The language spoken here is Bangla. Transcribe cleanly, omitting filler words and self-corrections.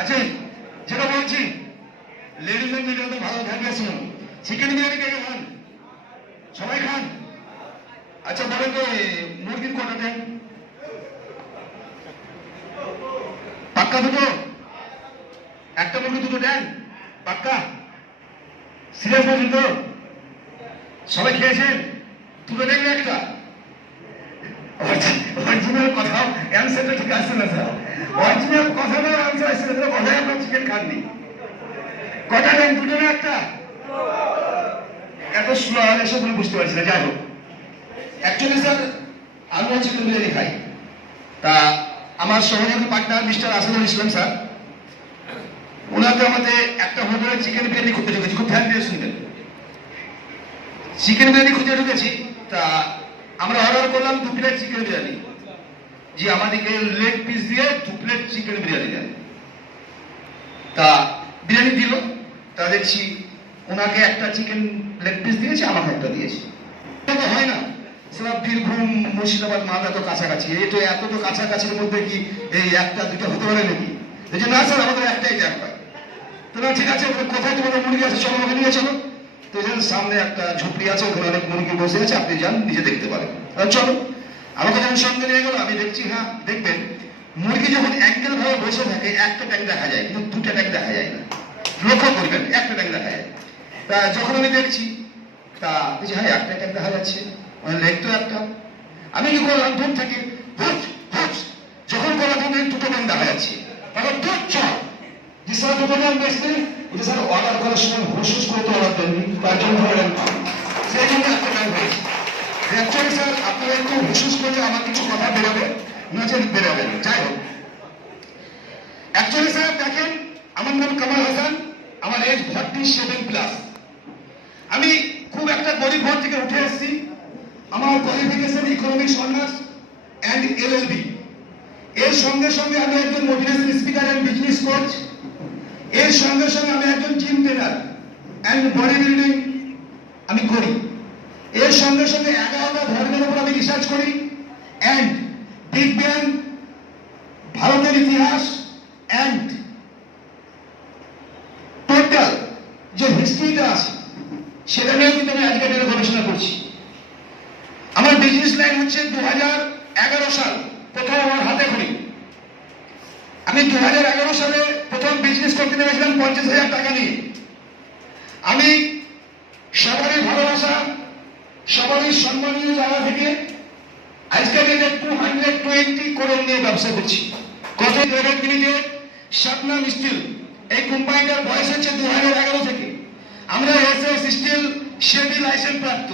আচ্ছা, যেটা বলছি, লেডিস এন্ড জেন্টলম্যান ভালো থাকবে শুনুন। চিকেন বিরিয়ানি কে খান? সবাই খান? আচ্ছা বলেন তো মুরগির কটা দেন? পাক্কা দুটো? একটা মুরগি দুটো দেন? পাক্কা? সিরিয়াস বলছেন তো? সবাই খেয়েছেন? দুটো দেখলে একটা? অরিজিনাল কথা অ্যান্সারটা ঠিক আসছে না স্যার। অরিজিনাল কথাটা অ্যান্সার আসছে না, কথায় আপনার চিকেন খাননি। কটা দেন? দুটো না একটা? এত স্লো এসব বুঝতে পারছি না। যাই হোক, অ্যাকচুয়ালি স্যার আমিও চিকেন বিরিয়ানি খাই। তা আমার সহযোগী পার্টনার মিস্টার আসাদুল ইসলাম স্যার, ওনাকে আমাদের একটা হোটেলে চিকেন বিরিয়ানি খুঁজে ঢুকেছি। খুব ধ্যান দিয়ে শুনবেন। চিকেন বিরিয়ানি খুঁজে ঢুকেছি। তা আমরা অর্ডার করলাম 2 প্লেট চিকেন বিরিয়ানি। জি, আমাদেরকে লেগ পিস দিয়ে 2 প্লেট চিকেন বিরিয়ানি দেন। তা বিরিয়ানি দিল। তা দেখছি ওনাকে একটা চিকেন লেগ পিস দিয়েছে, আমাকে একটা দিয়েছে। হয় না স্যার, বীরভূম মুর্শিদাবাদ মালদা তো কাছাকাছি, এই তো এত তো কাছাকাছির মধ্যে কি এই একটা দুটো হতে পারে নাকি? এই যে না স্যার, আমাদের একটাই জায়গা। তো না, ঠিক আছে, কোথায় তোমাদের মুরগি আছে, চলো ওখানে নিয়ে চলো। তো এখানে সামনে একটা ঝুপড়ি আছে, ওখানে অনেক মুরগি বসে আছে, আপনি যান, নিজে দেখতে পারেন। চলো, আমাকে যখন সঙ্গে নিয়ে গেল, আমি দেখছি হ্যাঁ, দেখবেন মুরগি যখন অ্যাঙ্গেল ভাবে বসে থাকে একটা ট্যাঙ্ক দেখা যায়, কিন্তু দুটা ট্যাঙ্ক দেখা যায় না। লক্ষ্য করবেন, একটা ট্যাঙ্ক দেখা যায়। তা যখন আমি দেখছি, তা দেখছি হ্যাঁ একটা ট্যাঙ্ক দেখা যাচ্ছে, মানে লেগ তো একটা। আমি কি করলাম, দূর থেকে হুট হুট যখন করা তখন দুটো ট্যাঙ্ক দেখা যাচ্ছে, তখন দূর চল যে স্যার দুটো ট্যাঙ্ক বেসতে, এটা স্যার অর্ডার করার সময় হুসুস করতে অর্ডার দেননি, তার জন্য সেই জন্য একটা ট্যাঙ্ক হয়েছে। অ্যাকচুয়ালি স্যার আপনারা একটু হুসুস করলে আমার কিছু কথা বেরোবে, নাচে বেরোবে। যাই হোক, অ্যাকচুয়ালি স্যার দেখেন, আমার নাম কামাল হাসান, আমার এজ 47+। আমি খুব একটা গরিব ঘর থেকে উঠে এসেছি। আমার qualification economics honours and LLB। এর সঙ্গে সঙ্গে আমি একজন motivation speaker and business coach. এর সঙ্গে সঙ্গে আমি একজন gym trainer and body building আমি করি। এর সঙ্গে সঙ্গে 11টা ধর্মের উপর আমি রিসার্চ করি অ্যান্ড বিজ্ঞান, ভারতের ইতিহাস অ্যান্ড টোটাল যে হিস্ট্রিটা আছে সেটা নিয়েও কিন্তু আমি আজকে ডেটে গবেষণা করছি। আমার বিজনেস লাইন হচ্ছে 2011 সাল প্রথম আমার হাতে খড়ি। আমি 2011 সালে প্রথম বিজনেস করতে নেমেছিলাম 50,000 টাকা নিয়ে। আমি সবারই ভালোবাসা, সবারই সম্মানীয় জায়গা থেকে আজকে ডেটে 220 করোড় নিয়ে ব্যবসা করছি। কত প্রাইভেট লিমিটেড, শাবনাম স্টিল, এই কোম্পানিটার বয়স হচ্ছে 2011 থেকে। আমরা SS স্টিল সেবি লাইসেন্স প্রাপ্ত।